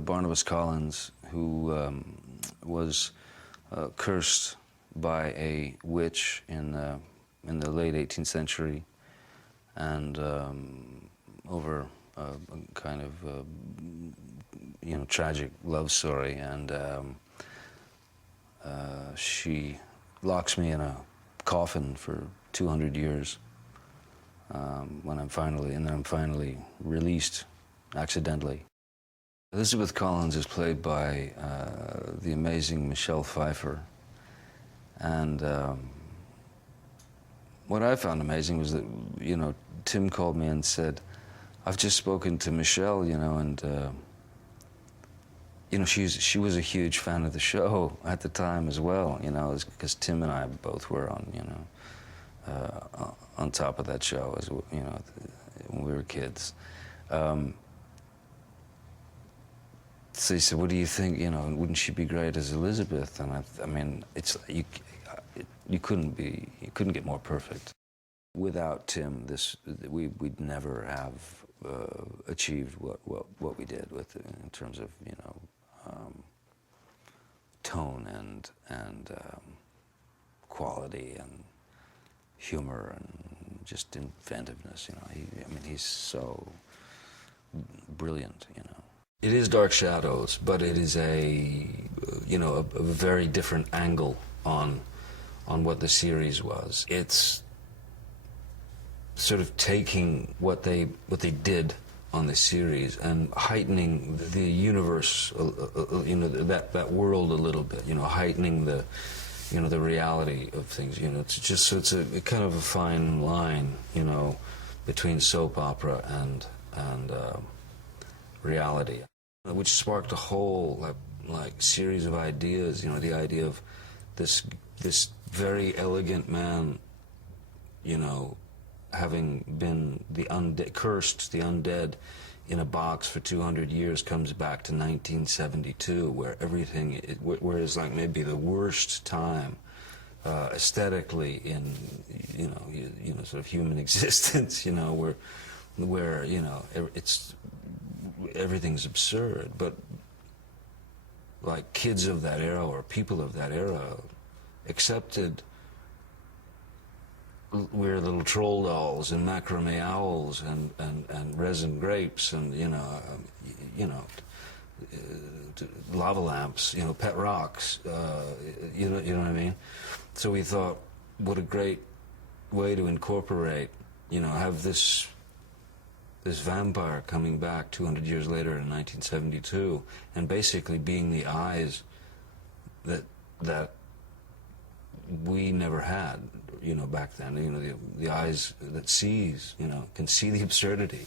Barnabas Collins, who was cursed by a witch in the late 18th century, and over a kind of tragic love story, and she locks me in a coffin for 200 years when I'm finally released accidentally. Elizabeth Collins is played by the amazing Michelle Pfeiffer, and what I found amazing was that, Tim called me and said, "I've just spoken to Michelle, and she was a huge fan of the show at the time as well, because Tim and I both were on top of that show, as when we were kids." So he said, "What do you think? Wouldn't she be great as Elizabeth?" And I mean, it's you couldn't get more perfect. Without Tim, we'd never have achieved what we did in terms of tone and quality and humor and just inventiveness. He's so brilliant. It is Dark Shadows, but it is a very different angle on what the series was. It's sort of taking what they did on the series and heightening the universe, that world a little bit, heightening the reality of things. It's a kind of a fine line, between soap opera and reality, which sparked a whole like series of ideas. The idea of this very elegant man, having been cursed, the undead, in a box for 200 years, comes back to 1972, where everything, whereas like maybe the worst time aesthetically in sort of human existence, where it's everything's absurd, but like kids of that era or people of that era accepted we're little troll dolls and macrame owls and resin grapes and lava lamps, pet rocks, you know what I mean? So we thought, what a great way to incorporate, have this vampire coming back 200 years later in 1972 and basically being the eyes that we never had, back then, the eyes that sees, can see the absurdity.